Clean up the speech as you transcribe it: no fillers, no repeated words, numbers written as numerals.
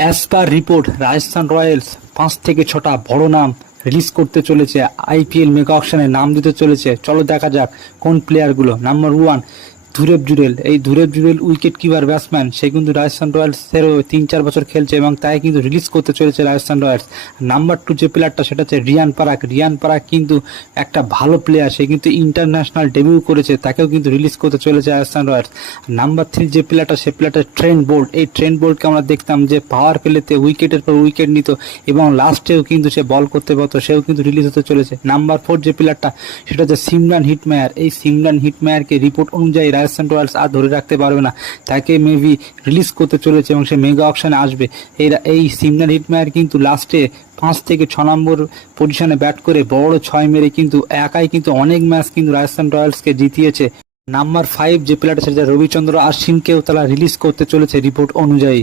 As per report Rajasthan Royals 5 থেকে 6টা বড় নাম রিলিজ করতে চলেছে, আইপিএল মেগা অকশনে নাম দিতে চলেছে। চলো দেখা যাক কোন প্লেয়ারগুলো। নাম্বার 1 ধুরেব জুরেল। এই ধুরেব জুরেল উইকেট কিপার ব্যাটসম্যান, সে কিন্তু রাজস্থান রয়্যালসেরও 3-4 বছর খেলছে এবং তাই কিন্তু রিলিজ করতে চলেছে রাজস্থান রয়্যালস। নাম্বার 2 যে প্লেয়ারটা সেটা হচ্ছে রিয়ান পারাক। রিয়ান পারাক কিন্তু একটা ভালো প্লেয়ার, সে কিন্তু ইন্টারন্যাশনাল ডেবিউ করেছে, তাকেও কিন্তু রিলিজ করতে চলেছে রাজস্থান রয়্যালস। নাম্বার 3 যে প্লেয়ারটা সে প্লেয়ারটা ট্রেন্ট বোল্ট। এই ট্রেন্ট বোল্টকে আমরা দেখতাম যে পাওয়ার প্লেতে উইকেটের পর উইকেট নিত এবং লাস্টেও কিন্তু সে বল করতে পারতো, সেও কিন্তু রিলিজ হতে চলেছে। নাম্বার 4 যে প্লেয়ারটা সেটা হচ্ছে সিমরান হিটমেয়ার। এই সিমরান হিটমেয়ারকে রিপোর্ট অনুযায়ী রাজস্থান রয়্যালস আর ধরে রাখতে পারবে না, তাকে মেবি রিলিজ করতে চলেছে এবং সে মেগা অকশনে আসবে। এই সিমরান হিটমেয়ার কিন্তু লাস্টে 5 থেকে 6 নম্বর পজিশনে ব্যাট করে বড় 6 মেরে কিন্তু একাই কিন্তু অনেক ম্যাচ কিন্তু রাজস্থান রয়্যালসকে জিতিয়েছে। নাম্বার 5 যে প্লেয়ারটা সেটা রবিচন্দ্র আশ্বিনকেও তারা রিলিজ করতে চলেছে রিপোর্ট অনুযায়ী।